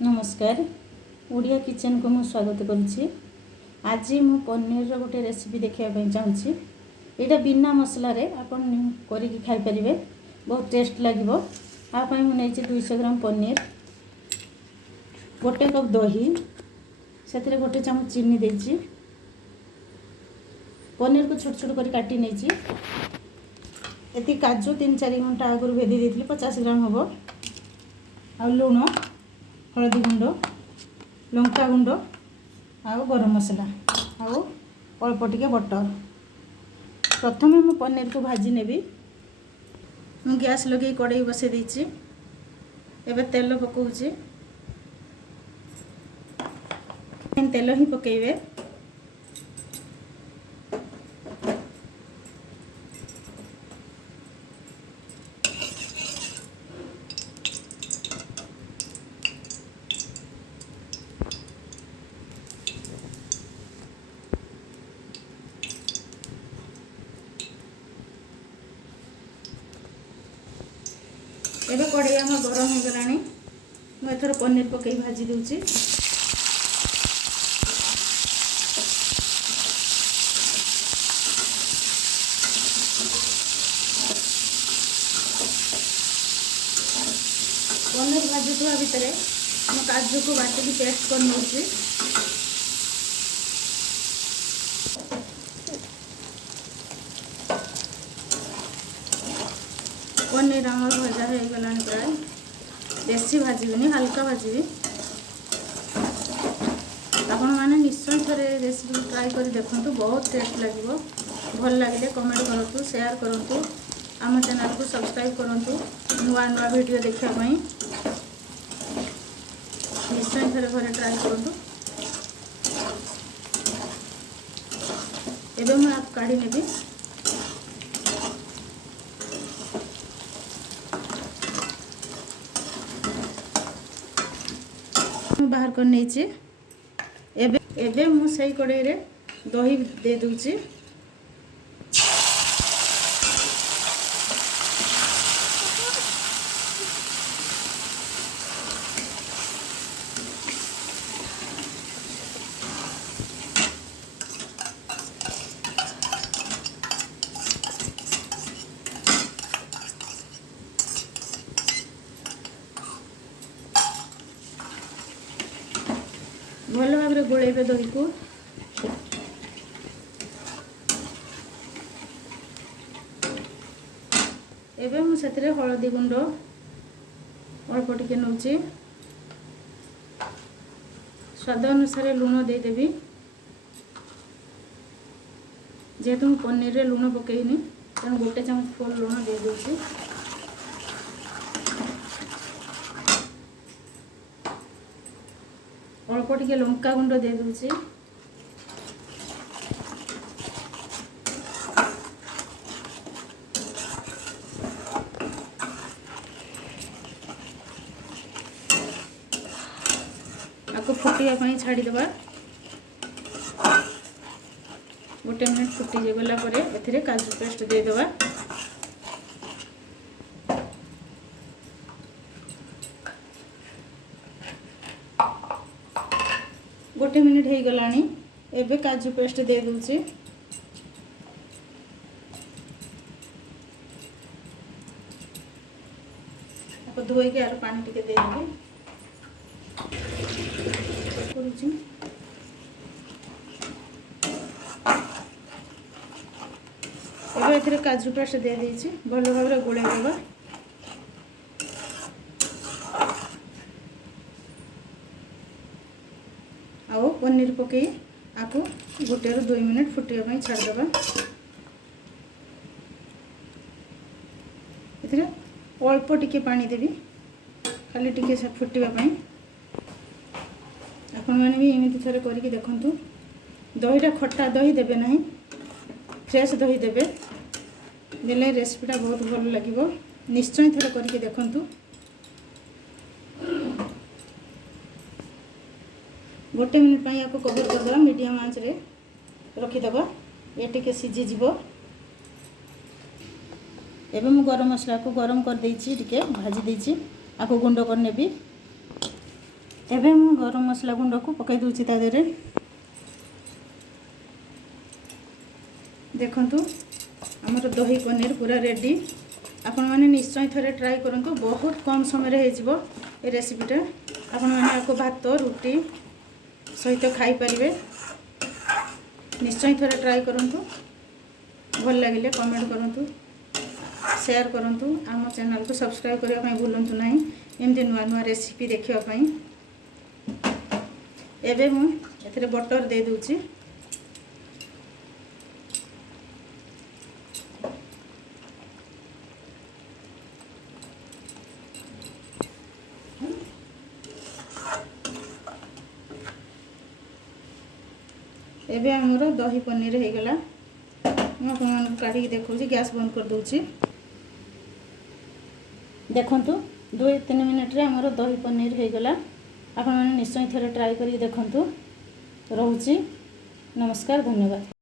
नमस्कार ओडिया किचन को मु स्वागत करुच्ची। आज मु पनीर गोटे रेसिपी देखापी चाहूँगी। यहाँ बिना मसला आपन करिकी खाई पारे, बहुत टेस्ट लगे। आपाई मुझे 200 ग्राम पनीर, गोटे कप दही, से गोटे चामच चीनी देची, पनीर को छोट छोट कर काटी नहीं, ये काजू 3-4 घंटा आगुरी भेदी देती 50 ग्राम हम, आ लुण, हलदी गुंड, लंका गुंड, आउ गरम मसला, आउ अल्प टिके बटर। प्रथम मु पनीर को भाजी नेबी। मु गैस लगे कड़ाई बसई देछि। एबे तेल पकाउछि। तेल ही पकेइबे। एबे कड़ाई आम गरम हो गलानी। मु एथर पनीर पकई भाजी दूची। पनीर भाजुवा भितर मु काजू को बाटिकी पेस्ट कर नौची। पनीर आमर भजा हो गला प्राय, बेसी भाजबी, हल्का भाजबी। आपण मैंने निश्चय थे रेसिपी ट्राई कर देखु, बहुत टेस्ट लगे। भल लगे कमेंट करूँ, शेयर करूँ, आम चैनल को सब्सक्राइब करूँ। नुआ नुआ वीडियो देखापी निश्चय थे घरे ट्राई करूँ। एवं मुझे काढ़ी नेबी। बाहर कर नहीं। एबे मु सही कड़ाई रे दही दे दूची। भल भाव गोलेबे दही को। एबे मु सेतिरे हलदी गुंड अल्प टिके नौची। स्वाद अनुसार लुण दे देबी। जेहेतु पनीर रे लुण पकईनी तेणु गोटे चामच फुल लुण दे दूची। अल्प टिके लंका गुंड दे दूची। आपको फुटिया छाड़ीदबा। गोटे मिनट फुटी गला परे एथिरे काजू पेस्ट दे देबा। गोटे मिनिट हो गलानी। एबे काजू पेस्ट दे दूची। आपको धोई के आर पानी टिके दे देबे। करूची एबे एथिरे काजू पेस्ट दे देची। भल भाव गोले देबा। आओ पनीर पकई आपको 1-2 मिनट फुटिया छाड़दबा। इतने अल्प टिके पानी देवी, खाली टिके फुटापी। आपण मैंने भी एमती थे करके देखु। दहीटा खट्टा दही देवे ना, फ्रेश दही देवे, देले रेसिपीटा बहुत भल लगे। निश्चय थे करके देखु। गोटे मिनिट आपको कवर करदे, मीडियम आंच रे रखीदे। ये टिके सीझीज। एवं मु गरम मसला को गरम कर देछि, टिके भाजी देछि। आपको गुंड कर नेबी। एबे मु गरम मसला गुंड को पकाई दूची ता देरे। देखंतु हमर दही पनीर पूरा रेडी। आपण माने निश्चय थरे ट्राई करंतु, बहुत कम समय रे हेजिवो ए रेसिपीटा। आपण माने आको भात रुटी सहित खाई परिबे। निश्चय थरे ट्राई करंतु, भल लागिले कमेंट करंतु, शेयर करंतु, आम चैनल को सब्सक्राइब करिया पई भूलंतु नाही एमती नुआ नुआ रेसिपी देखिया पई। एबे मु एथरे बटर दे दूची। एबे हमर दही पनीर हे गला। मु आपन काढी देखौ छी, गैस बंद कर दउ छी। देखंतु 2-3 मिनिट रे हमर दही पनीर हे गला। आपण माने निश्चय थरे ट्राई करी देखंतु। रहउची, नमस्कार, धन्यवाद।